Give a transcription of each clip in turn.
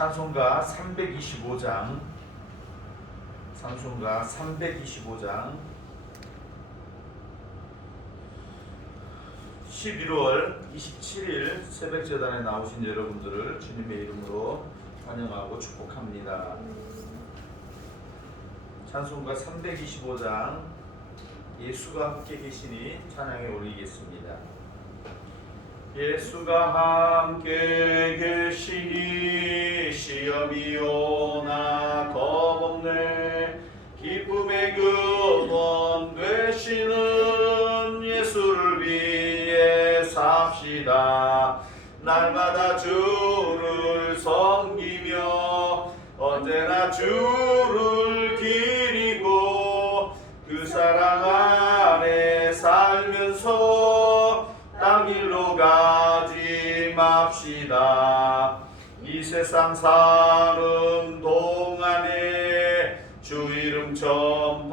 찬송가 325장 11월 27일 새벽재단에 나오신 여러분들을 주님의 이름으로 환영하고 축복합니다. 찬송가 325장 예수가 함께 계시니 찬양에 올리겠습니다. 예수가 함께 계시니 시험이 오나 겁없네. 기쁨의 근원 되시는 예수를 위해 삽시다. 날마다 주를 섬기며 언제나 주를 기리고 그 사랑 안에 살면서 땅 길로 가지 맙시다. 이 세상 사는 동안에 주 이름 전파하면서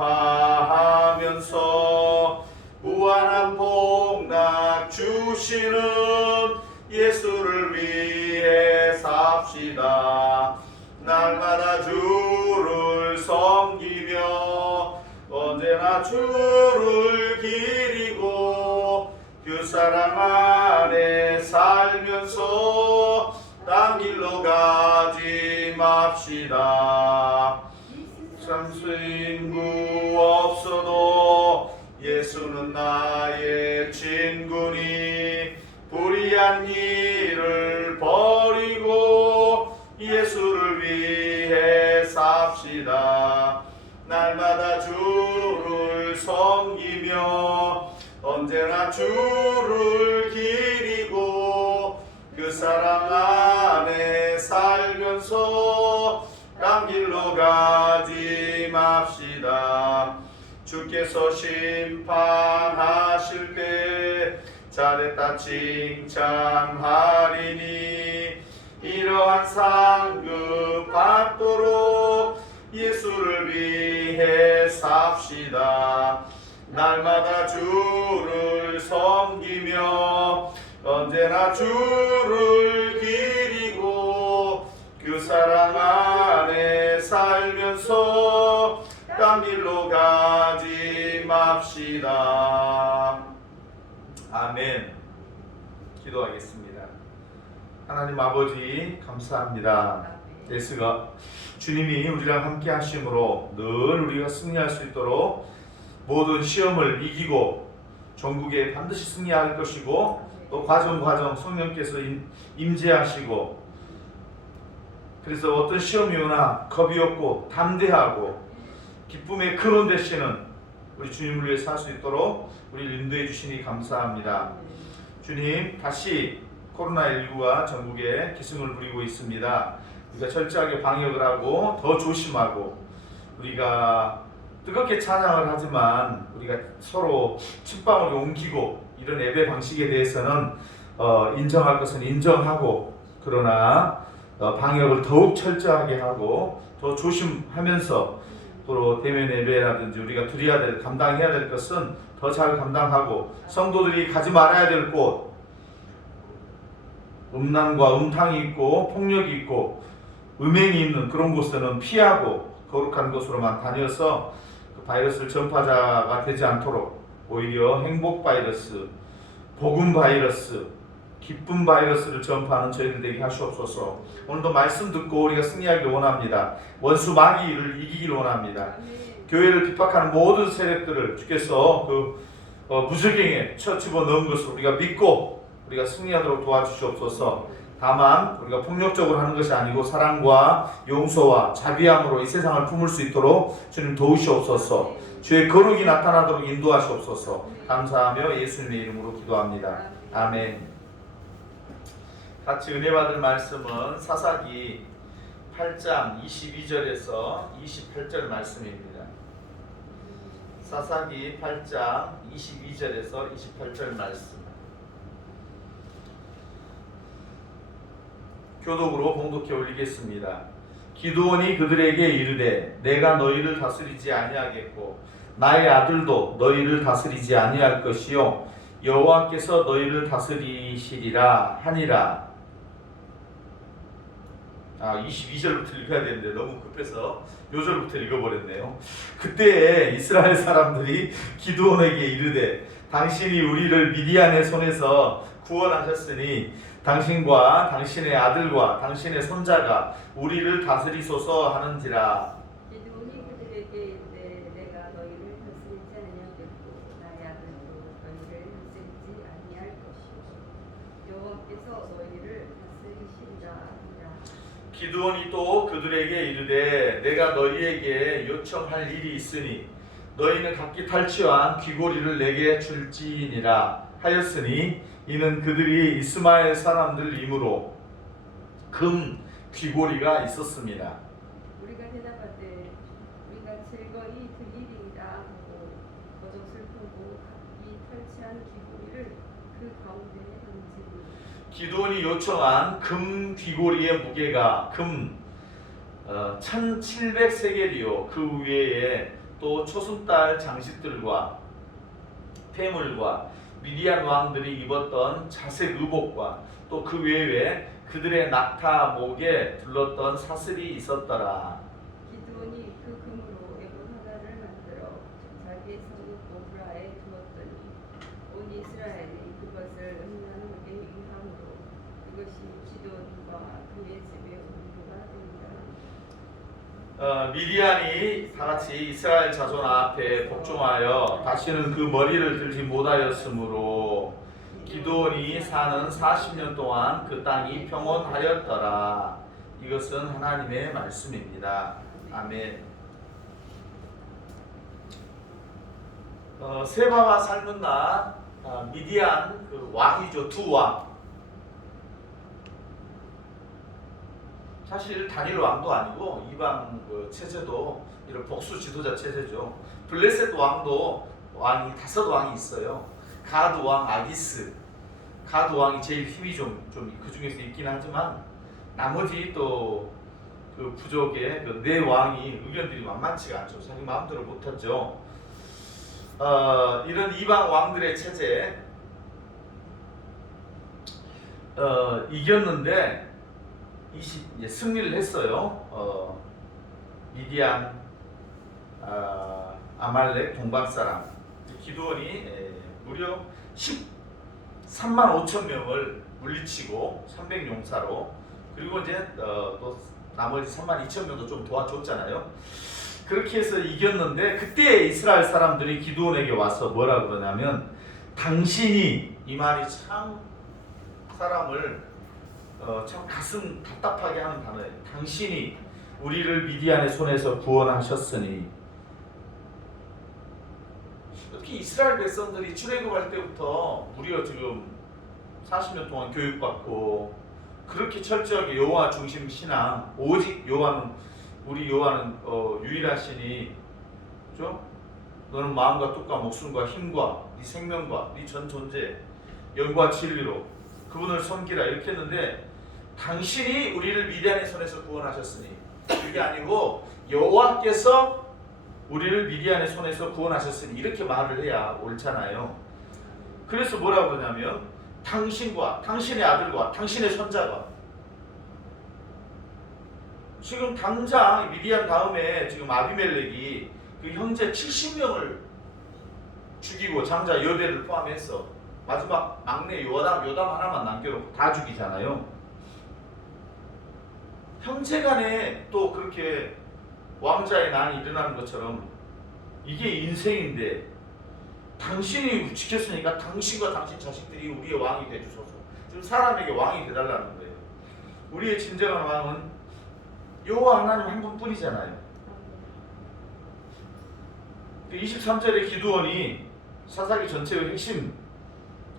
무한한 복락 주시는 예수를 위해 삽시다. 날마다 주를 섬기며 언제나 주를 기리고 그 사랑 안에 살면서 딴 길로 가지 맙시다. 삼수인구 없어도 예수는 나의 친구니 불의한 일을 버리고 예수를 위해 삽시다. 날마다 주를 섬기며 언제나 주를 기리고 그 사랑 안에 살면서 딴 길로 가지 맙시다. 주께서 심판하실 때 잘했다 칭찬하리니 이러한 상급 받도록 예수를 위해 삽시다. 날마다 주를 섬기며 언제나 주를 기리고 그 사랑 안에 살면서 딴 길로 가지 맙시다. 아멘. 기도하겠습니다. 하나님 아버지 감사합니다. 예수가 주님이 우리랑 함께 하심으로 늘 우리가 승리할 수 있도록 모든 시험을 이기고 전국에 반드시 승리할 것이고 또 과정 성령께서 임재하시고 그래서 어떤 시험이 오나 겁이 없고 담대하고 기쁨의 근원 되시는 우리 주님을 위해 살 수 있도록 우리를 인도해 주시니 감사합니다. 주님, 다시 코로나19가 전국에 기승을 부리고 있습니다. 우리가 철저하게 방역을 하고 더 조심하고 우리가 뜨겁게 찬양을 하지만 우리가 서로 침방울이 옮기고 이런 예배 방식에 대해서는 인정할 것은 인정하고 그러나 방역을 더욱 철저하게 하고 더 조심하면서 또 대면 예배라든지 우리가 드려야 될 감당해야 될 것은 더 잘 감당하고 성도들이 가지 말아야 될 곳 음란과 음탕이 있고 폭력이 있고 음행이 있는 그런 곳에는 피하고 거룩한 곳으로만 다녀서 그 바이러스를 전파자가 되지 않도록 오히려 행복 바이러스, 복음 바이러스, 기쁨 바이러스를 전파하는 저희들 되게 하시옵소서. 오늘도 말씀 듣고 우리가 승리하기를 원합니다. 원수 마귀를 이기기를 원합니다. 교회를 핍박하는 모든 세력들을 주께서 무적행에 집어넣은 것을 우리가 믿고 우리가 승리하도록 도와주시옵소서. 다만 우리가 폭력적으로 하는 것이 아니고 사랑과 용서와 자비함으로 이 세상을 품을 수 있도록 주님 도우시옵소서. 주의 거룩이 나타나도록 인도하시옵소서. 감사하며 예수님의 이름으로 기도합니다. 아멘. 같이 은혜 받을 말씀은 사사기 8장 22절에서 28절 말씀입니다. 사사기 8장 22절에서 28절 말씀. 교독으로 봉독해 올리겠습니다. 기드온이 그들에게 이르되 내가 너희를 다스리지 아니하겠고 나의 아들도 너희를 다스리지 아니할 것이요 여호와께서 너희를 다스리시리라 하니라. 22절부터 읽어야 되는데 너무 급해서 요절부터 읽어버렸네요. 그때 이스라엘 사람들이 기드온에게 이르되 당신이 우리를 미디안의 손에서 구원하셨으니 당신과 당신의 아들과 당신의 손자가 우리를 다스리소서 하는지라. 기드온이 그들에게 이르되 내가 너희를 다스리지 아니하겠고 나의 아들도 너희를 다스리지 아니할 것이요 여호와께서 너희를 다스리시리라 하니라. 기드온이 또 그들에게 이르되 내가 너희에게 요청할 일이 있으니 너희는 각기 탈취한 귀고리를 내게 줄지니라 하였으니 이는 그들이 이스마엘 사람들이므로 금 귀고리가 있었습니다. 우리가 대답하되 우리가 즐거이 들리리이다 하고 겉옷을 보고 각기 탈취한 귀고리를 그 가운데에 던지니 기드온이 요청한 금 귀고리의 무게가 금 1700세겔이요 그 외에 또 초승달 장식들과 폐물과 미디안 왕들이 입었던 자색 의복과 또 그 외에 그들의 낙타 목에 둘렀던 사슬이 있었더라. 기드온이 그 금으로 에봇 하나를 만들어 자기의 성읍 오브라에 두었더니 온 이스라엘이 그것을 음란하게 행함으로 그것이 기드온과 그의 집의 온도가 된다. 미디안이 다같이 이스라엘 자손 앞에 복종하여 다시는 그 머리를 들지 못하였으므로 기드온이 사는 40년 동안 그 땅이 평온하였더라. 이것은 하나님의 말씀입니다. 아멘. 세바와 살문나 미디안 그 왕이죠. 두 왕. 사실 단일 왕도 아니고 이방 그 체제도 이런 복수 지도자 체제죠. 블레셋 왕도 왕이 5왕이 있어요. 가드 왕 아기스, 가드 왕이 제일 힘이 좀 그 중에서 있긴 하지만 나머지 또 그 부족의 그 네 왕이 의견들이 만만치가 않죠. 자기 마음대로 못하죠. 이런 이방 왕들의 체제 이겼는데 승리를 했어요. 미디안, 아말렉 동방 사람 기드온이 무려 13만 5천 명을 물리치고 300용사로 그리고 이제 또 나머지 3만 2천 명도 좀 도와줬잖아요. 그렇게 해서 이겼는데 그때 이스라엘 사람들이 기드온에게 와서 뭐라 그러냐면 당신이 이 말이 참 사람을 참 가슴 답답하게 하는 단어예요. 당신이 우리를 미디안의 손에서 구원하셨으니 특히 이스라엘 백성들이 출애굽할 때부터 무려 지금 40년 동안 교육받고 그렇게 철저하게 여호와 중심 신앙 오직 여호와는 우리 여호와는 유일하시니 그죠? 너는 마음과 뜻과 목숨과 힘과 네 생명과 네 전 존재 영과 진리로 그분을 섬기라 이렇게 했는데 당신이 우리를 미디안의 손에서 구원하셨으니 그게 아니고 여호와께서 우리를 미디안의 손에서 구원하셨으니 이렇게 말을 해야 옳잖아요. 그래서 뭐라고 그러냐면 당신과 당신의 아들과 당신의 손자가 지금 당장 미디안 다음에 지금 아비멜렉이 그 형제 70명을 죽이고 장자 여대를 포함해서 마지막 막내 요담 하나만 남겨놓고 다 죽이잖아요. 형제간에 또 그렇게 왕자의 난이 일어나는 것처럼 이게 인생인데 당신이 지켰으니까 당신과 당신 자식들이 우리의 왕이 되주소서. 지금 사람에게 왕이 되달라는 거예요. 우리의 진정한 왕은 여호와 하나님 한 분뿐이잖아요. 23절의 기드온이 사사기 전체의 핵심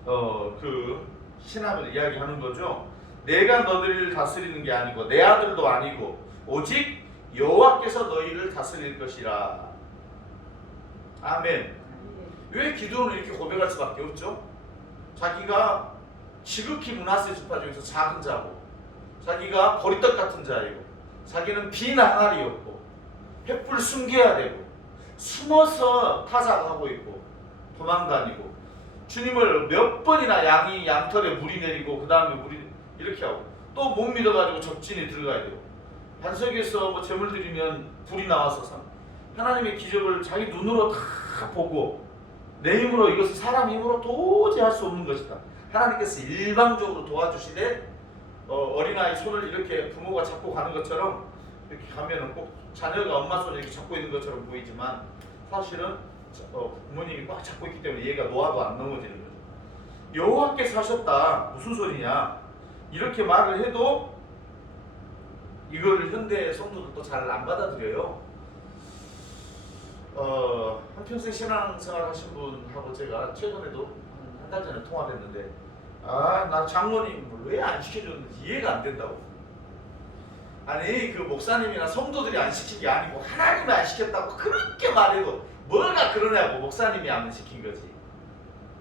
그 신앙을 이야기하는 거죠. 내가 너희를 다스리는 게 아니고 내 아들도 아니고 오직 여호와께서 너희를 다스릴 것이라. 아멘. 왜 기드온은 이렇게 고백할 수밖에 없죠? 자기가 지극히 므낫세 지파 중에서 작은 자고 자기가 보리떡 같은 자이고 자기는 빈 항아리였고 횃불 숨겨야 되고 숨어서 타작하고 있고 도망다니고 주님을 몇 번이나 양털에 물이 내리고 그 다음에 물이 이렇게 하고 또 못 믿어가지고 적진에 들어가야 돼요. 반석에서 뭐 제물 드리면 불이 나와서 하나님의 기적을 자기 눈으로 다 보고 내 힘으로 이것을 사람 힘으로 도저히 할 수 없는 것이다. 하나님께서 일방적으로 도와주시되 어린아이 손을 이렇게 부모가 잡고 가는 것처럼 이렇게 가면은 꼭 자녀가 엄마 손을 이렇게 잡고 있는 것처럼 보이지만 사실은 부모님이 꽉 잡고 있기 때문에 얘가 놓아도 안 넘어지는 거죠. 여호와께서 하셨다. 무슨 소리냐? 이렇게 말을 해도 이거를 현대 성도들도 잘 안 받아들여요. 한평생 신앙생활 하신 분하고 제가 최근에도 한 달 전에 통화를 했는데 나 장로님을 왜 안 시켜줬는지 이해가 안 된다고. 아니 그 목사님이나 성도들이 안 시킨 게 아니고 하나님이 안 시켰다고 그렇게 말해도 뭐가 그러냐고. 목사님이 안 시킨 거지.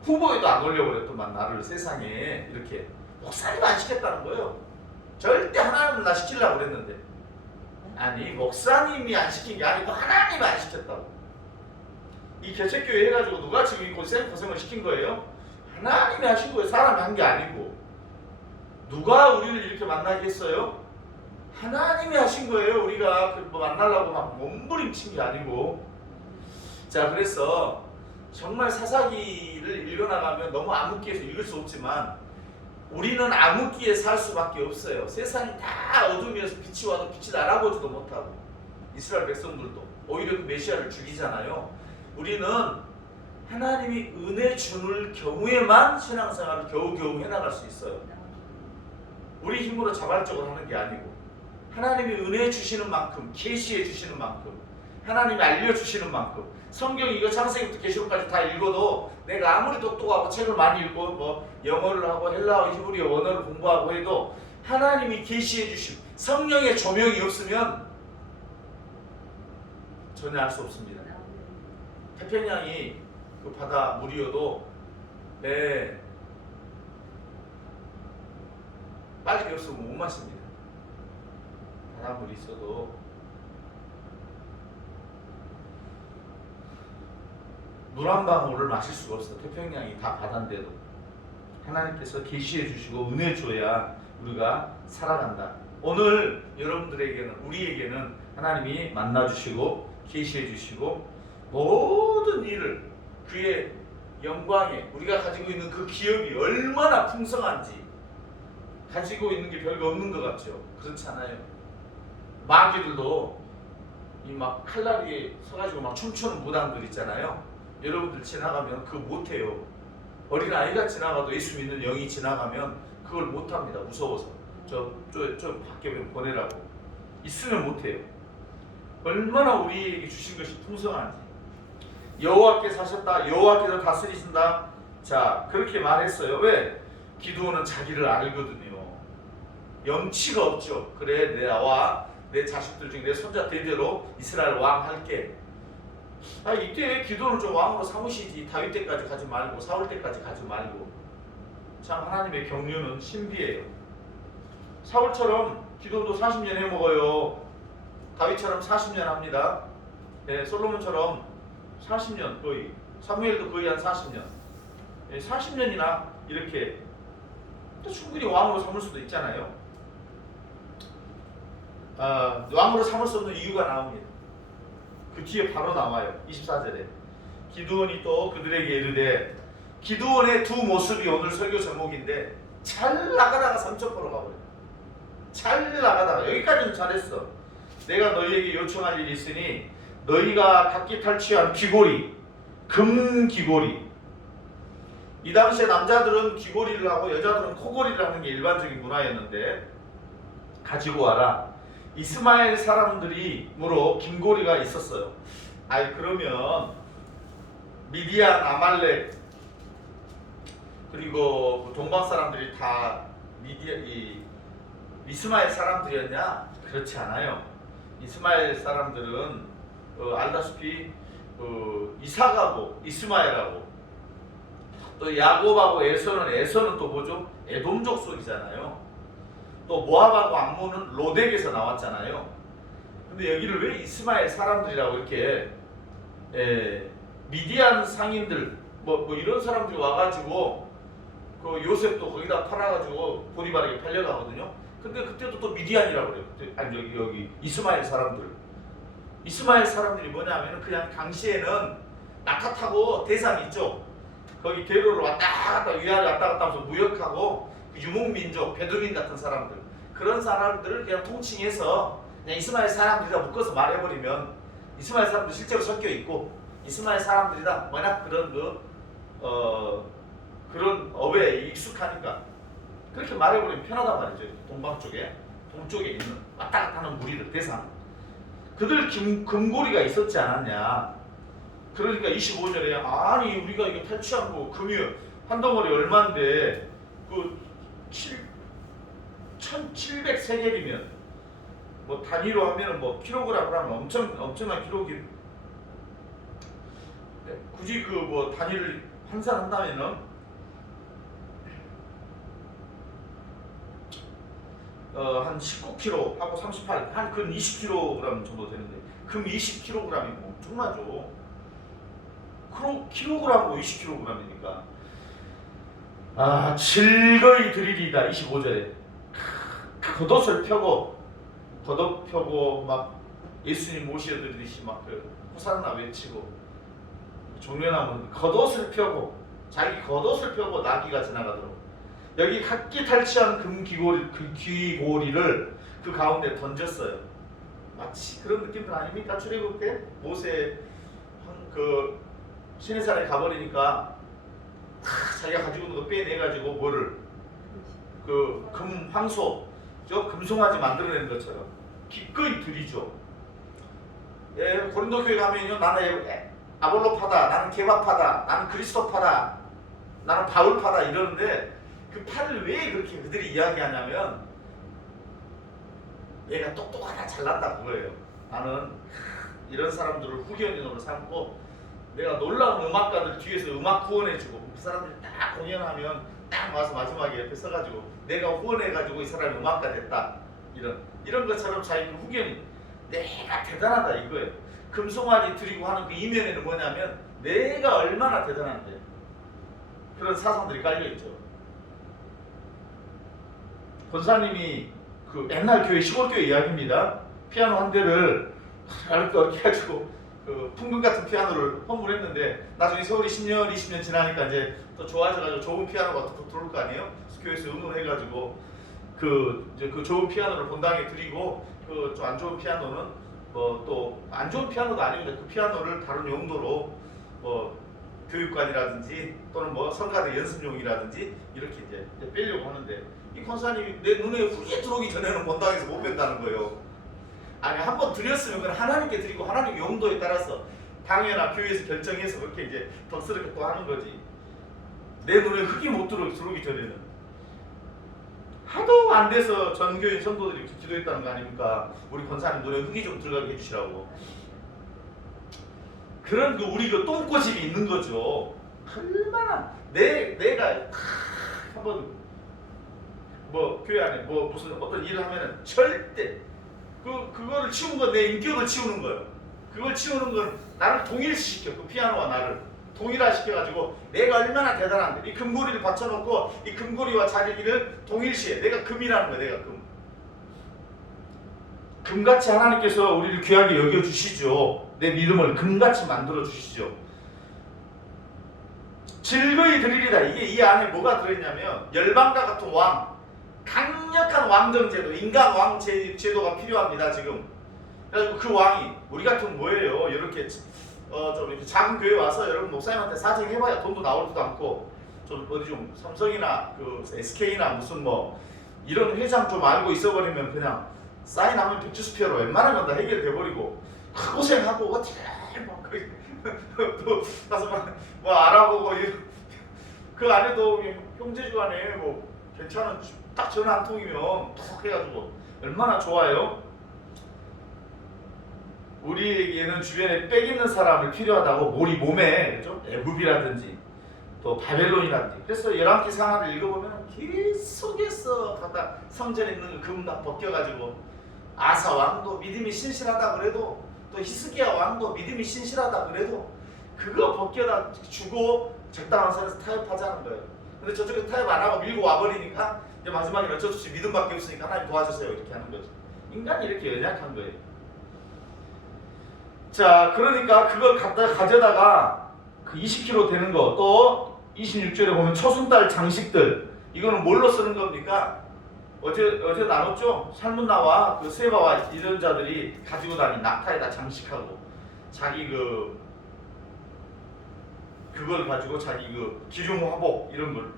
후보에도 안 올려버렸더만 나를 세상에. 이렇게 목사님이 안 시켰다는 거예요. 절대 하나님은 나 시키려고 그랬는데 아니 목사님이 안 시킨 게 아니고 하나님이 안 시켰다고. 이 개척교회 해가지고 누가 지금 이 고생을 시킨 거예요? 하나님이 하신 거예요. 사람이 한 게 아니고. 누가 우리를 이렇게 만나게 했어요? 하나님이 하신 거예요. 우리가 뭐 만나려고 막 몸부림친 게 아니고. 자, 그래서 정말 사사기를 읽어나가면 너무 암흑기에서 읽을 수 없지만 우리는 암흑기에 살 수밖에 없어요. 세상이 다 어둠이어서 빛이 와도 빛을 알아보지도 못하고. 이스라엘 백성들도 오히려 그 메시아를 죽이잖아요. 우리는 하나님이 은혜 주는 경우에만 신앙생활을 겨우겨우 해나갈 수 있어요. 우리 힘으로 자발적으로 하는 게 아니고 하나님이 은혜 주시는 만큼, 계시해 주시는 만큼, 하나님이 알려주시는 만큼. 성경 이거 창세기부터 계시록까지 다 읽어도 내가 아무리 똑똑하고 책을 많이 읽고 뭐 영어를 하고 헬라어, 히브리어 원어를 공부하고 해도 하나님이 계시해 주심, 성령의 조명이 없으면 전혀 알 수 없습니다. 태평양이 그 바다 물이어도 빨리 없으면 못 마십니다. 바닷물이 있어도 물 한 방울을 마실 수가 없어. 태평양이 다 바다인데도 하나님께서 계시해 주시고 은혜 줘야 우리가 살아간다. 오늘 여러분들에게는, 우리에게는 하나님이 만나 주시고 계시해 주시고 모든 일을 그의 영광에 우리가 가지고 있는 그 기업이 얼마나 풍성한지, 가지고 있는 게 별거 없는 것 같죠? 그렇지 않아요? 마귀들도 이 막 칼날이에 서가지고 막 춤추는 무당들 있잖아요. 여러분들 지나가면 그거 못해요. 어린아이가 지나가도 예수 믿는 영이 지나가면 그걸 못합니다. 무서워서. 저 밖에 보내라고. 있으면 못해요. 얼마나 우리에게 주신 것이 풍성한지. 여호와께서 하셨다. 여호와께서 다스리신다. 자, 그렇게 말했어요. 왜? 기드온은 자기를 알거든요. 염치가 없죠. 그래, 나와 내 자식들 중에 내 손자 대대로 이스라엘 왕 할게. 이때 기드온을 좀 왕으로 삼으시지. 다윗 때까지 가지 말고 사울 때까지 가지 말고. 참 하나님의 경륜은 신비해요. 사울처럼 기드온도 40년 해먹어요. 다윗처럼 40년 합니다. 네, 솔로몬처럼 40년 거의. 사무엘도 거의 한 40년. 40년이나 이렇게 또 충분히 왕으로 삼을 수도 있잖아요. 왕으로 삼을 수 없는 이유가 나옵니다. 그 뒤에 바로 나와요. 24절에 기드온이 또 그들에게 이르되, 기드온의 두 모습이 오늘 설교 제목인데 잘 나가다가 3천% 가버려요. 잘 나가다가 여기까지는 잘했어. 내가 너희에게 요청할 일이 있으니 너희가 각기 탈취한 귀고리, 금 귀고리. 이 당시에 남자들은 귀고리를 하고 여자들은 코고리를 하는 게 일반적인 문화였는데 가지고 와라. 이스마엘 사람들이므로 긴고리가 있었어요. 그러면 미디안, 아말렉 그리고 동방 사람들이 다 이스마엘 사람들이었냐? 그렇지 않아요. 이스마엘 사람들은 알다시피 이삭하고 이스마엘하고 또 야곱하고 에서는 또 뭐죠? 에돔족 속이잖아요. 또 모압하고 암몬은 로덱에서 나왔잖아요. 근데 여기를 왜 이스마엘 사람들이라고 이렇게 미디안 상인들 뭐 이런 사람들이 와가지고 그 요셉도 거기다 팔아가지고 보디발에게 팔려가거든요. 근데 그때도 또 미디안이라고 그래요. 아니 여기 이스마엘 사람들이 뭐냐면 그냥 당시에는 낙타 타고 대산 있죠. 거기 대로를 왔다 갔다 위아래 왔다 갔다 하면서 무역하고 그 유목민족 베두민 같은 사람들, 그런 사람들을 그냥 통칭해서 그냥 이스마엘 사람들이라 묶어서 말해버리면 이스마엘 사람들 실제로 섞여 있고 이스마엘 사람들이다 워낙 그런 그런 어회에 익숙하니까 그렇게 말해버리면 편하단 말이죠. 동방 쪽에 동쪽에 있는 왔다 갔다 하는 무리들 대상, 그들 금고리가 있었지 않았냐. 그러니까 25절에 아니 우리가 이거 탈취한 거 금이 한 덩어리 얼마인데 그 1700세겔이면 뭐 단위로 하면은 뭐 킬로그램으로 하면 엄청난 킬로기. 굳이 그 뭐 단위를 환산한다면은 한 19kg 하고 38, 한 근 20kg 정도 되는데 금 20kg이면 엄청나죠. 킬로그램으로 20kg이니까 즐거이 드리리다. 25절에 겉옷을 펴고 막 예수님 모셔드리듯이 막 그 호산나 외치고 종려나무는 겉옷을 펴고 자기 겉옷을 펴고 나귀가 지나가도록 여기 각기 탈취한 금 귀고리를 그 가운데 던졌어요. 마치 그런 느낌들 아닙니까? 출애굽 때 모세 그 시내산에 가버리니까 자기가 가지고 있는 거 빼내가지고 뭐를 그 금 황소 저 금송아지 만들어내는 것처럼 기꺼이 드리죠. 예, 고린도 교회 가면요, 나는 아볼로파다, 나는 케바파다, 나는 그리스도파다, 나는 바울파다 이러는데 그 파를 왜 그렇게 그들이 이야기하냐면 얘가 똑똑하다 잘난다 그거예요. 나는 이런 사람들을 후견인으로 삼고 내가 놀라운 음악가들 뒤에서 음악 후원해주고 그 사람들이 딱 공연하면 딱 와서 마지막에 옆에 서가지고 내가 후원해가지고 이 사람이 음악가 됐다 이런 것처럼 자기 후견이 내가 대단하다 이거예요. 금송아지 드리고 하는 그 이면에는 뭐냐면 내가 얼마나 대단한데 그런 사상들이 깔려있죠. 권사님이 그 옛날 교회 시골교회 이야기입니다. 피아노 한 대를 어렵게 해가지고 그 풍금 같은 피아노를 선물했는데 나중에 세월이 10년, 20년 지나니까 이제 더 좋아져가지고 좋은 피아노가 또 들어올 거 아니에요? 교회에서 응원해가지고 그 좋은 피아노를 본당에 드리고 그 좀 안 좋은 피아노는 뭐 또 안 좋은 피아노도 아니고 그 피아노를 다른 용도로 뭐 교육관이라든지 또는 뭐 성가대 연습용이라든지 이렇게 이제 빼려고 하는데 이 권사님이 내 눈에 훅 들어오기 전에는 본당에서 못 뺀다는 거예요. 아니 한번 드렸으면 그건 하나님께 드리고 하나님 용도에 따라서 당회나 교회에서 결정해서 그렇게 이제 덕스럽게 또 하는 거지. 내 눈에 흙이 못 들어오기 전에는 하도 안 돼서 전교인 성도들이 기도했다는 거 아닙니까? 우리 권사님 눈에 흙이 좀 들어가게 해주시라고. 그런 우리 그 똥꼬집이 있는 거죠. 얼마나 내가 한번 뭐 교회 안에 뭐 무슨 어떤 일을 하면은 절대 그거를 치우는 건 내 인격을 치우는 거예요. 그걸 치우는 건 나를 동일시켜. 그 피아노와 나를 동일화시켜가지고 내가 얼마나 대단한데 이 금고리를 받쳐놓고 이 금고리와 자기를 동일시해. 내가 금이라는 거야. 내가 금같이 하나님께서 우리를 귀하게 여겨주시죠. 내 믿음을 금같이 만들어 주시죠. 즐거이 드리리다. 이게 이 안에 뭐가 들어있냐면 열방과 같은 왕, 강력한 왕정제도, 인간 왕 제도가 필요합니다. 지금. 그래가지고 그 왕이 우리 같은 뭐예요? 이렇게 좀 이렇게 작은 교회 와서 여러분 목사님한테 사정해봐야 돈도 나오지도 않고 좀 어디 좀 삼성이나 그 SK나 무슨 뭐 이런 회장 좀 알고 있어버리면 그냥 사인하면 백주스피어로 웬만한 건 다 해결돼 버리고 고생하고 어떻게 또 가서 뭐 알아보고 그 안에도 형제주 안에 뭐 괜찮은 딱 전화 한 통이면 톡 해가지고 얼마나 좋아요. 우리에게는 주변에 빽 있는 사람을 필요하다고 우리 몸에 그죠? 애굽이라든지 또 바벨론이라든지. 그래서 11개 상하를 읽어보면 계속해서 갖다 성전에 있는 금 다 벗겨가지고 아사 왕도 믿음이 신실하다 그래도 또 히스기야 왕도 믿음이 신실하다 그래도 그거 벗겨다 주고 적당한 선에서 타협하자는 거예요. 근데 저쪽에서 타협 안 하고 밀고 와버리니까 이제 마지막에 어쩔 수 없이 믿음밖에 없으니까 하나님 도와주세요 이렇게 하는 거죠. 인간이 이렇게 연약한 거예요. 자, 그러니까 그걸 가져다가 그 20kg 되는 거, 또 26절에 보면 초승달 장식들, 이거는 뭘로 쓰는 겁니까? 어제 나눴죠? 살문나와 그 세바와 이런 자들이 가지고 다닌 낙타에다 장식하고 자기 그걸 가지고 자기 기륭화복 이런 걸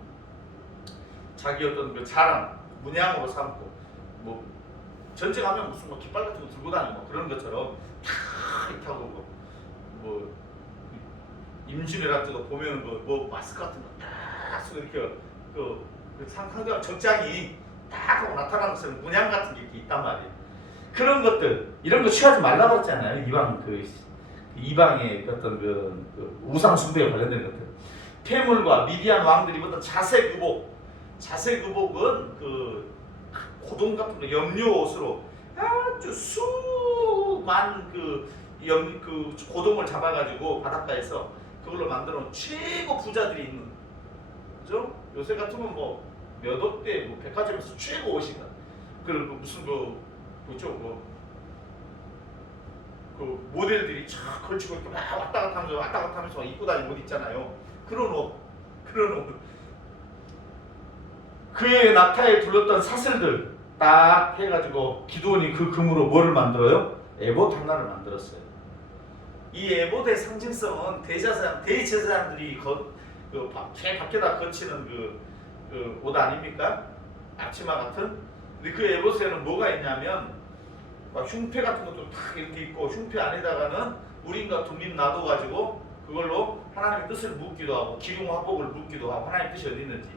자기 어떤 그 자랑 문양으로 삼고, 뭐 전쟁하면 무슨 깃발 같은 거 들고 다니고 그런 것처럼 다 이렇게 하고 뭐 임진왜란 같은 거 보면 뭐 마스크 같은 거 딱 쓰고 이렇게 그 상대방 적장이 딱 하고 나타나는 것은 문양 같은 게 있단 말이에요. 그런 것들 이런 거 취하지 말라고 했잖아요. 이방의 어떤 그 우상 숭배에 관련된 것들. 폐물과 미디안 왕들이 입었던 자색의복은 그 고동 같은 거 염료 옷으로 아주 수많은 그 고동을 잡아가지고 바닷가에서 그걸로 만들어 놓은 최고 부자들이 있는, 그죠? 요새 같으면 뭐 몇 억대 뭐 백화점에서 최고 옷이다. 그리고 무슨 그 모델들이 쫙 걸치고 이렇게 막 왔다 갔다 하면서 입고 다니는 옷 있잖아요. 그런 옷. 그의 낙타에 둘렀던 사슬들 딱 해가지고 기드온이 그 금으로 뭐를 만들어요? 에봇 하나를 만들었어요. 이 에봇의 상징성은 대제사장들이 제 밖에다 걸치는 그 옷 아닙니까? 앞치마 같은. 근데 그 에봇에는 뭐가 있냐면 막 흉패 같은 것도 탁 이렇게 있고, 흉패 안에다가는 우림과 둠림 놔둬가지고 그걸로 하나님의 뜻을 묻기도 하고 기둥화복을 묻기도 하고 하나님의 뜻이 어디 있는지.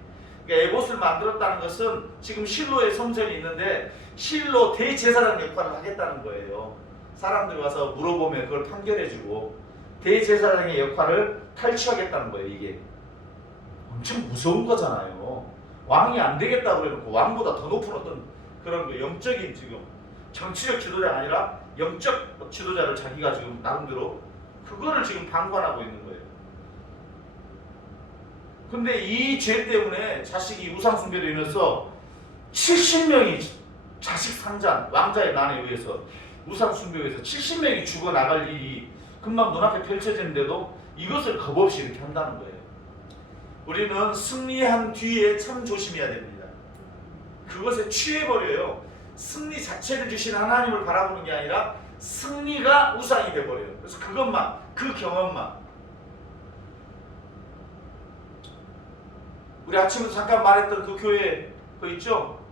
그러니까 에봇을 만들었다는 것은 지금 실로의 성전이 있는데 실로 대제사장 역할을 하겠다는 거예요. 사람들이 와서 물어보면 그걸 판결해주고 대제사장의 역할을 탈취하겠다는 거예요. 이게 엄청 무서운 거잖아요. 왕이 안 되겠다고 그래놓고 왕보다 더 높은 어떤 그런 영적인 지금 정치적 지도자가 아니라 영적 지도자를 자기가 지금 나름대로 그거를 지금 방관하고 있는 거예요. 근데 이 죄 때문에 자식이 우상숭배로 인해서 70명이 자식 상잔 왕자의 난에 의해서 우상숭배에 의해서 70명이 죽어나갈 일이 금방 눈앞에 펼쳐지는데도 이것을 겁없이 이렇게 한다는 거예요. 우리는 승리한 뒤에 참 조심해야 됩니다. 그것에 취해버려요. 승리 자체를 주신 하나님을 바라보는 게 아니라 승리가 우상이 돼버려요. 그래서 그것만, 그 경험만. 우리 아침부터 잠깐 말했던 그 교회 그거 있죠?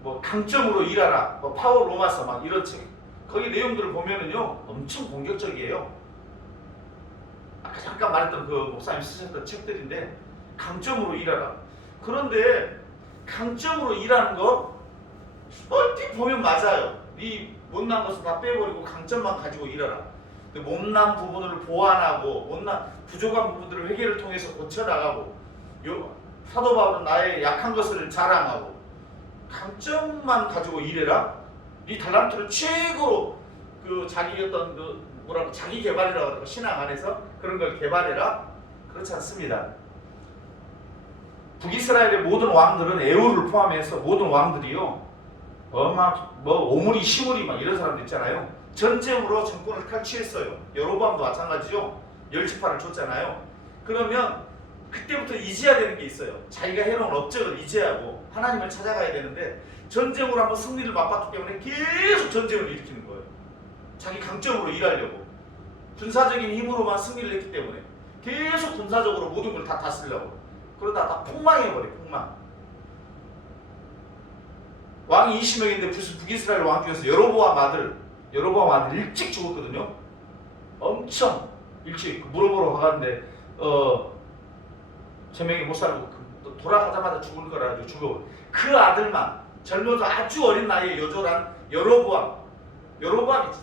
뭐 강점으로 일하라, 뭐 파워 로마서 막 이런 책, 거기 내용들을 보면은요 엄청 공격적이에요. 아까 잠깐 말했던 그 목사님 쓰셨던 책들인데 강점으로 일하라. 그런데 강점으로 일하는 거 얼핏 보면 맞아요. 네 못난 것을 다 빼버리고 강점만 가지고 일하라. 못난 부분을 보완하고 부족한 부분들을 회개를 통해서 고쳐나가고, 사도 바울은 나의 약한 것을 자랑하고 강점만 가지고 일해라. 네 달란트를 최고로 자기 어떤 자기 개발이라고 하고 신앙 안에서 그런 걸 개발해라. 그렇지 않습니다. 북이스라엘의 모든 왕들은 에후를 포함해서 모든 왕들이요 오므리 시므리 막 이런 사람들 있잖아요. 전쟁으로 정권을 탈취했어요. 여로보암도 마찬가지죠. 열지파를 줬잖아요. 그러면 그때부터 잊어야 되는 게 있어요. 자기가 해놓은 업적을 잊어야하고 하나님을 찾아가야 되는데 전쟁으로 한번 승리를 맛봤기 때문에 계속 전쟁을 일으키는 거예요. 자기 강점으로 일하려고, 군사적인 힘으로만 승리를 했기 때문에 계속 군사적으로 모든 걸 다 다스리려고. 그러다 다 폭망해버려. 폭망. 왕이 20명인데 북이스라엘 왕 중에서 여로보암 아들 일찍 죽었거든요. 엄청 일찍 물어보러 가는데 제명이 못 살고 돌아가자마자 죽을 거라 죽어. 그 아들만 젊어서 아주 어린 나이에 요절한 여로보암이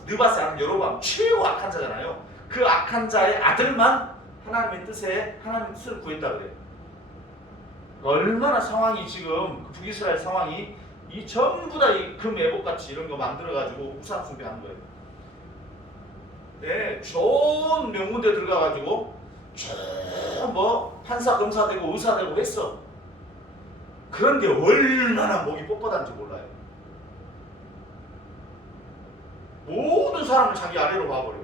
느바스 아는 여로보암 최고 악한 자잖아요. 그 악한 자의 아들만 하나님의 뜻을 구했다 그래요. 얼마나 상황이 지금 북이스라엘 상황이 이 전부 다 이 금애복같이 이런 거 만들어가지고 우상숭배하는 거예요. 네, 좋은 명문대 들어가가지고 뭐 판사, 검사 되고 의사 되고 했어. 그런데 얼마나 목이 뻣뻣한지 몰라요. 모든 사람을 자기 아래로 봐버려.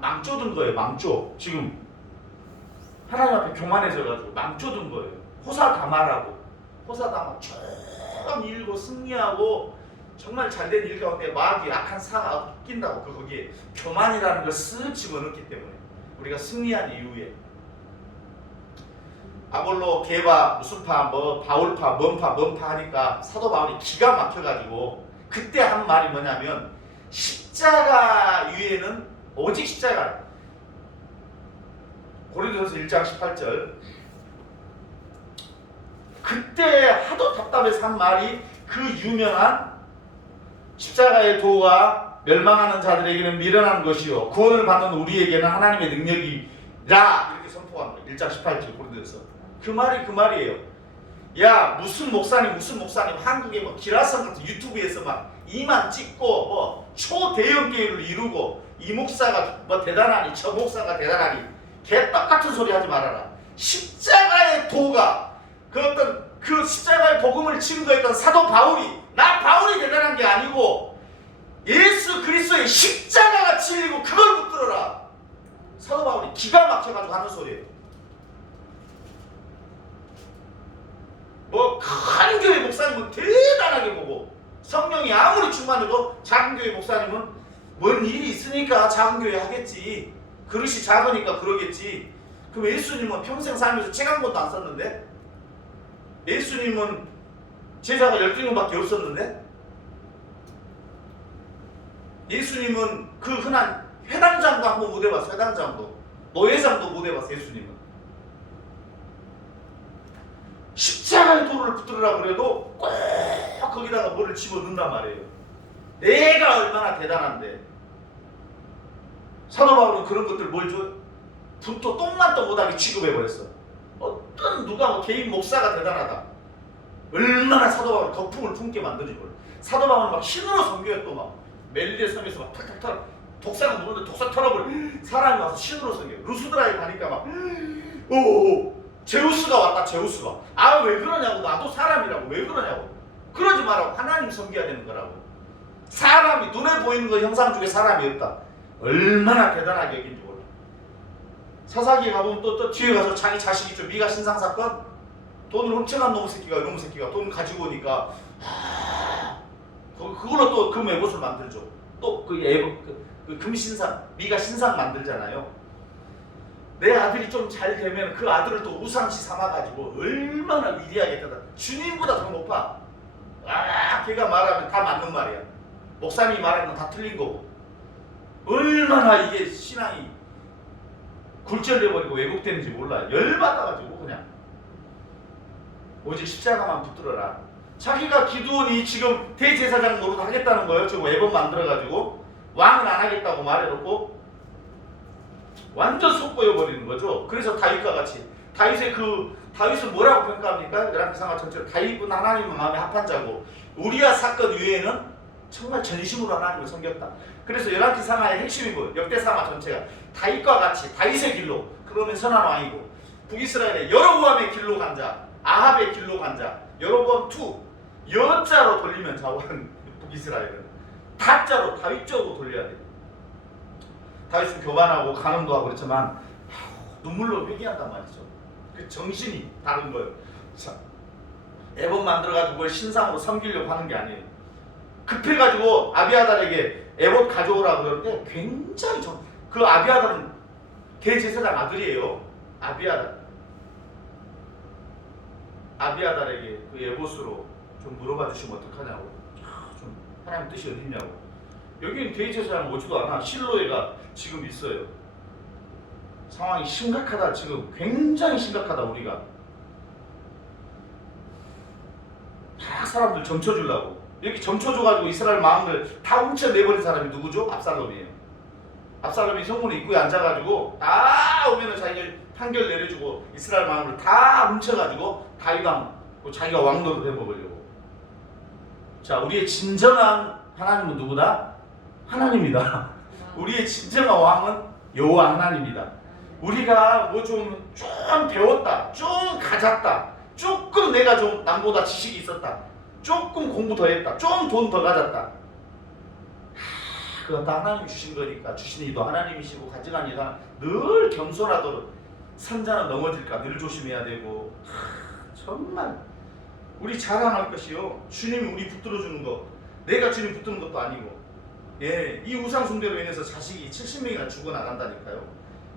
망조든 거예요. 망조. 지금 하나님 앞에 교만해져가지고 망조든 거예요. 호사다마라고. 호사다마 쭉 일고 승리하고 정말 잘된 일 가운데 마귀 악한 사가 웃긴다고. 거기에 교만이라는 걸 쓱 집어넣기 때문에 우리가 승리한 이후에 아볼로, 게바, 무슨 파, 뭐 바울파, 뭔파 하니까 사도 바울이 기가 막혀가지고 그때 한 말이 뭐냐면 십자가 위에는 오직 십자가. 고린도전서 1장 18절. 그때 하도 답답해서 한 말이 그 유명한 십자가의 도가 멸망하는 자들에게는 미련한 것이요 구원을 받는 우리에게는 하나님의 능력이라 이렇게 선포한 거예요. 1장 18절 고린도전서. 그 말이 그 말이에요. 야 무슨 목사님 한국에 뭐 기라성 같은 유튜브에서 막 이만 찍고 뭐 초대형 교회를 이루고 이 목사가 뭐 대단하니 저 목사가 대단하니 개떡 같은 소리 하지 말아라. 십자가의 도가 그 어떤 그 십자가의 복음을 증거했던 사도 바울이 나 바울이 대단한 게 아니고 예수 그리스도의 십자가가 진리고 그걸 붙들어라. 사도 바울이 기가 막혀가지고 하는 소리예요. 뭐 큰 교회 목사님은 대단하게 보고 성령이 아무리 충만해도 작은 교회 목사님은 뭔 일이 있으니까 작은 교회 하겠지. 그릇이 작으니까 그러겠지. 그럼 예수님은 평생 살면서 책 한 권도 안 썼는데? 예수님은 제자가 12명밖에 없었는데? 예수님은 그 흔한 회당장도 한 번 못 해봤어. 회당장도. 노예장도 못 해봤어. 예수님은. 십자가의 도를 붙들으라 그래도 꼭 거기다가 뭐를 집어넣는단 말이에요. 내가 얼마나 대단한데. 사도 바울은 그런 것들 뭘 줘? 분토 똥만도 못하게 취급해버렸어. 어떤 누가 뭐 개인 목사가 대단하다. 얼마나 사도 바울이 거품을 품게 만드는 걸. 사도 바울은 막 신으로 선교했고 막 멜리데 섬에서 막 탁탁 털어. 독사가 누구는데 독사 털어버려. 사람이 와서 신으로 선교. 루스드라에 가니까 막 오 제우스가 왔다. 제우스가. 아 왜 그러냐고. 나도 사람이라고. 왜 그러냐고. 그러지 말라고. 하나님 섬겨야 되는 거라고. 사람이 눈에 보이는 거 형상 중에 사람이 없다. 얼마나 대단하게 여긴지 몰라. 사사기에 가보면 또 뒤에 가서 자기 자식이 좀 미가 신상 사건 돈을 훔쳐간 놈 새끼가 돈 가지고 오니까 그걸로 또 금 에봇을 만들죠. 또 그 금신상 미가 신상 만들잖아요. 내 아들이 좀 잘 되면 그 아들을 또 우상시 삼아가지고 얼마나 위대하게 되다. 주님보다 더 높아. 걔가 말하면 다 맞는 말이야. 목사님이 말하는 건 다 틀린 거고. 얼마나 이게 신앙이 굴절돼버리고 왜곡되는지 몰라. 열받아가지고 그냥 오직 십자가만 붙들어라. 자기가 기드온이 지금 대제사장 노릇 하겠다는 거예요. 지금 앨범 만들어가지고 왕은 안 하겠다고 말해놓고 완전 속보여버리는 거죠. 그래서 다윗과 같이 다윗은 뭐라고 평가합니까? 열왕기상하 전체로 다윗은 하나님의 마음에 합한 자고 우리아 사건 이외에는 정말 전심으로 하나님을 섬겼다. 그래서 열왕기상하의 핵심이 뭐예요? 역대상하 전체가 다윗과 같이 다윗의 길로 그러면 선한 왕이고 북이스라엘의 여로보암의 길로 간 자, 아합의 길로 간 자, 여로보암 2 여자로 돌리면 자원 북이스라엘은 다자로 다윗 쪽으로 돌려야 돼. 다윗은 교만하고 간음도 하고 그렇지만 눈물로 회개한단 말이죠. 그 정신이 다른 거예요. 앨범 만들어가지고 그걸 신상으로 섬기려고 하는 게 아니에요. 급해가지고 아비아달에게 앨범 가져오라고 그러는데 굉장히 그 아비아달은 대제사장 아들이에요. 아비아달에게 그 에봇으로 좀 물어봐 주시면 어떡하냐고. 좀 하나님 뜻이 어디 있냐고. 여기는 대제사장 오지도 않아. 실로에가 지금 있어요. 상황이 심각하다. 지금 굉장히 심각하다. 우리가 다 사람들 점쳐주려고 이렇게 점쳐줘가지고 이스라엘 마음을 다 훔쳐내버린 사람이 누구죠? 압살롬이에요. 압살롬이 성문에 입구에 앉아가지고 다 오면은 자기가 판결 내려주고 이스라엘 마음을 다 훔쳐가지고 다윗왕 자기가 왕노릇 해먹으려고. 자, 우리의 진정한 하나님은 누구다? 하나님이다. 우리의 진정한 왕은 여호와 하나님이다. 우리가 뭐 좀 배웠다, 좀 가졌다, 조금 내가 좀 남보다 지식이 있었다, 조금 공부 더 했다, 좀 돈 더 가졌다, 그건 다 하나님이 주신 거니까, 주신 이도 하나님이시고 가져간 이가 늘 겸손하도록. 선자는 넘어질까 늘 조심해야 되고, 정말 우리 자랑할 것이요, 주님이 우리 붙들어 주는 거, 내가 주님 붙드는 것도 아니고, 이 우상 숭배로 인해서 자식이 70명이나 죽어 나간다니까요.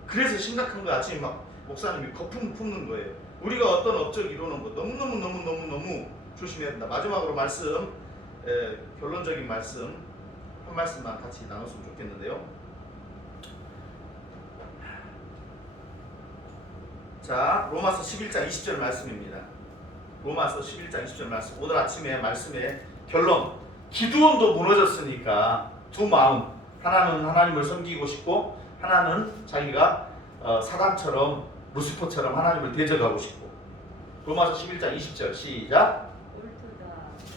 그래서 심각한 거야. 아침에 막 목사님이 거품 품는 거예요. 우리가 어떤 업적 이루는 거 너무 조심해야 된다. 마지막으로 말씀, 결론적인 말씀 한 말씀만 같이 나눴으면 좋겠는데요. 자, 로마서 11장 20절 말씀입니다. 로마서 11장 20절 말씀. 오늘 아침에 말씀의 결론. 기드온도 무너졌으니까 두 마음. 하나는 하나님을 섬기고 싶고, 하나는 자기가 사단처럼, 루시퍼처럼 하나님을 대적하고 싶고. 로마서 11장 20절 시작. 옳도다.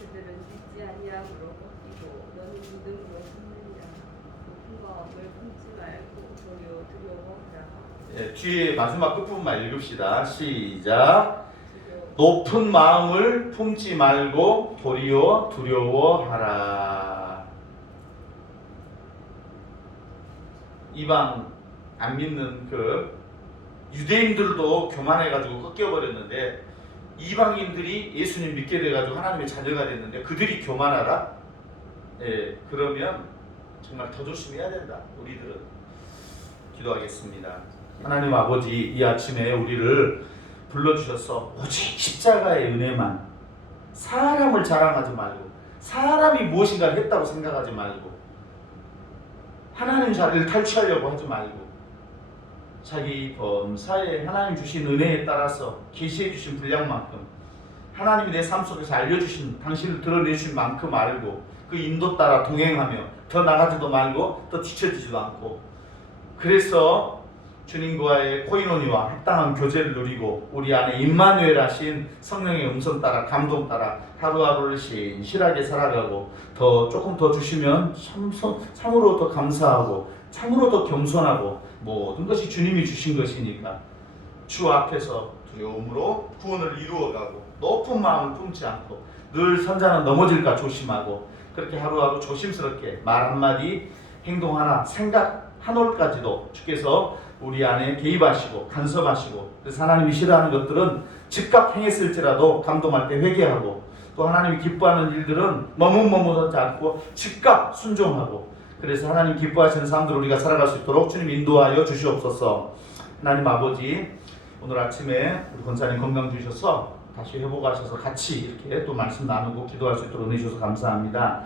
그들은 믿지 아니함으로 꺾이고 너는 믿음으로 섬느니라. 높은 마음을 품지 말고 도리어 두려워하라. 뒤에 마지막 끝부분만 읽읍시다. 시작. 높은 마음을 품지 말고 도리어 두려워하라. 이방 안 믿는 유대인들도 교만해가지고 꺾여버렸는데, 이방인들이 예수님 믿게 돼가지고 하나님의 자녀가 됐는데 그들이 교만하라? 그러면 정말 더 조심해야 된다. 우리들은. 기도하겠습니다. 하나님 아버지, 이 아침에 우리를 불러주셔서 오직 십자가의 은혜만, 사람을 자랑하지 말고, 사람이 무엇인가를 했다고 생각하지 말고, 하나님 자리를 탈취하려고 하지 말고, 자기 범사에 하나님 주신 은혜에 따라서 계시해 주신 분량만큼, 하나님이 내 삶 속에서 알려주신, 당신을 드러내주신 만큼 알고, 그 인도 따라 동행하며 더 나가지도 말고 더 뒤처지지도 않고, 그래서 주님과의 코이노니와 합당한 교제를 누리고 우리 안에 임마누엘 하신 성령의 음성 따라, 감동 따라 하루하루를 신실하게 살아가고, 조금 더 주시면 참으로 더 감사하고, 참으로 더 겸손하고, 모든 것이 주님이 주신 것이니까 주 앞에서 두려움으로 구원을 이루어가고, 높은 마음을 품지 않고, 늘 선자는 넘어질까 조심하고, 그렇게 하루하루 조심스럽게 말 한마디, 행동 하나, 생각 한 올까지도 주께서 우리 안에 개입하시고 간섭하시고, 그래서 하나님이 싫어하는 것들은 즉각 행했을지라도 감동할 때 회개하고, 또 하나님이 기뻐하는 일들은 머뭇머뭇하지 않고 즉각 순종하고, 그래서 하나님 기뻐하시는 삶들 우리가 살아갈 수 있도록 주님 인도하여 주시옵소서. 하나님 아버지, 오늘 아침에 우리 권사님 건강 주셔서 다시 회복하셔서 같이 이렇게 또 말씀 나누고 기도할 수 있도록 은혜 주셔서 감사합니다.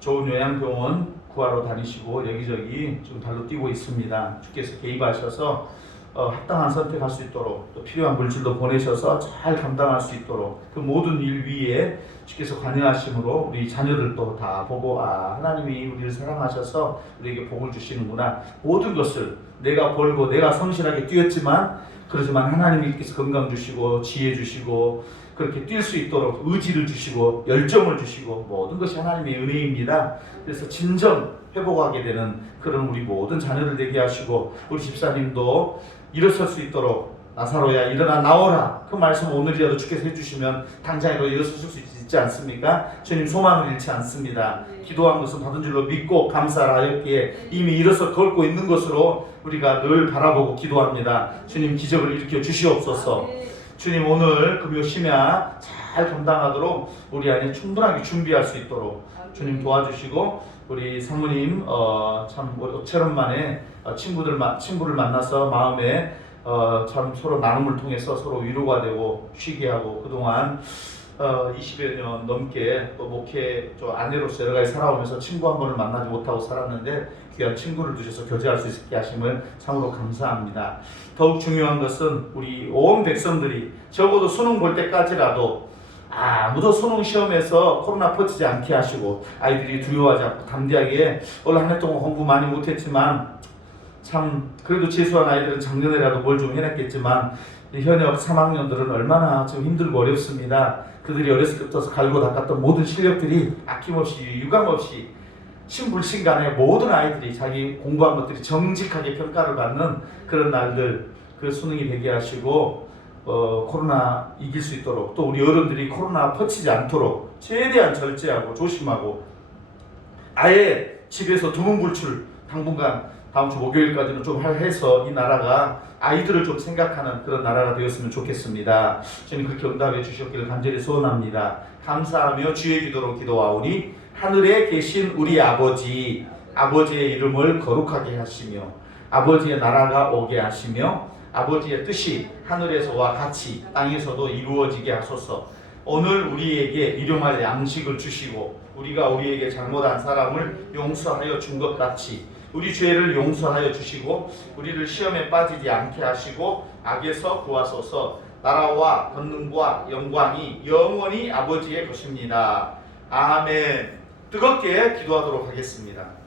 좋은 요양병원 구하러 다니시고 여기저기 지금 발로 뛰고 있습니다. 주께서 개입하셔서 합당한 선택할 수 있도록, 또 필요한 물질도 보내셔서 잘 감당할 수 있도록, 그 모든 일 위에 주께서 관여하심으로 우리 자녀들도 다 보고, 하나님이 우리를 사랑하셔서 우리에게 복을 주시는구나. 모든 것을 내가 벌고 내가 성실하게 뛰었지만, 그러지만 하나님께서 건강 주시고 지혜 주시고 그렇게 뛸 수 있도록 의지를 주시고 열정을 주시고, 모든 것이 하나님의 은혜입니다. 그래서 진정 회복하게 되는 그런 우리 모든 자녀들 되게 하시고, 우리 집사님도 일어설 수 있도록, 나사로야 일어나 나오라, 그 말씀 오늘이라도 주께서 해주시면 당장이라도 일어서실 수 있지 않습니까? 주님 소망을 잃지 않습니다. 기도한 것은 받은 줄로 믿고 감사하였기에 이미 일어서 걸고 있는 것으로 우리가 늘 바라보고 기도합니다. 주님 기적을 일으켜 주시옵소서. 주님 오늘 금요 심야 잘 감당하도록 우리 안에 충분하게 준비할 수 있도록 주님 도와주시고, 우리 사모님 참 오랜만에 친구를 만나서 마음에 참 서로 나눔을 통해서 서로 위로가 되고 쉬게 하고, 그동안 20여 년 넘게 또 목회 아내로서 여러 가지 살아오면서 친구 한 번을 만나지 못하고 살았는데 귀한 친구를 두셔서 교제할 수 있게 하심을 참으로 감사합니다. 더욱 중요한 것은 우리 온 백성들이 적어도 수능 볼 때까지라도 아무도 수능 시험에서 코로나 퍼지지 않게 하시고, 아이들이 두려워하지 않고 담대하게, 올 한 해 동안 공부 많이 못했지만 참 그래도 재수한 아이들은 작년에라도 뭘 좀 해냈겠지만, 현역 3학년들은 얼마나 지금 힘들고 어렵습니다. 그들이 어렸을 때부터 갈고 닦았던 모든 실력들이 아낌없이 유감없이 신불신 간에 모든 아이들이 자기 공부한 것들이 정직하게 평가를 받는 그런 날들, 그 수능이 되게 하시고 코로나 이길 수 있도록, 또 우리 어른들이 코로나 퍼치지 않도록 최대한 절제하고 조심하고 아예 집에서 두문불출 당분간 다음 주 목요일까지는 좀 해서 이 나라가 아이들을 좀 생각하는 그런 나라가 되었으면 좋겠습니다. 주님 그렇게 응답해 주셨기를 간절히 소원합니다. 감사하며 주의 기도로 기도하오니 하늘에 계신 우리 아버지, 아버지의 이름을 거룩하게 하시며 아버지의 나라가 오게 하시며 아버지의 뜻이 하늘에서와 같이 땅에서도 이루어지게 하소서. 오늘 우리에게 일용할 양식을 주시고 우리가 우리에게 잘못한 사람을 용서하여 준 것 같이 우리 죄를 용서하여 주시고 우리를 시험에 빠지지 않게 하시고 악에서 구하소서. 나라와 권능과 영광이 영원히 아버지의 것입니다. 아멘. 뜨겁게 기도하도록 하겠습니다.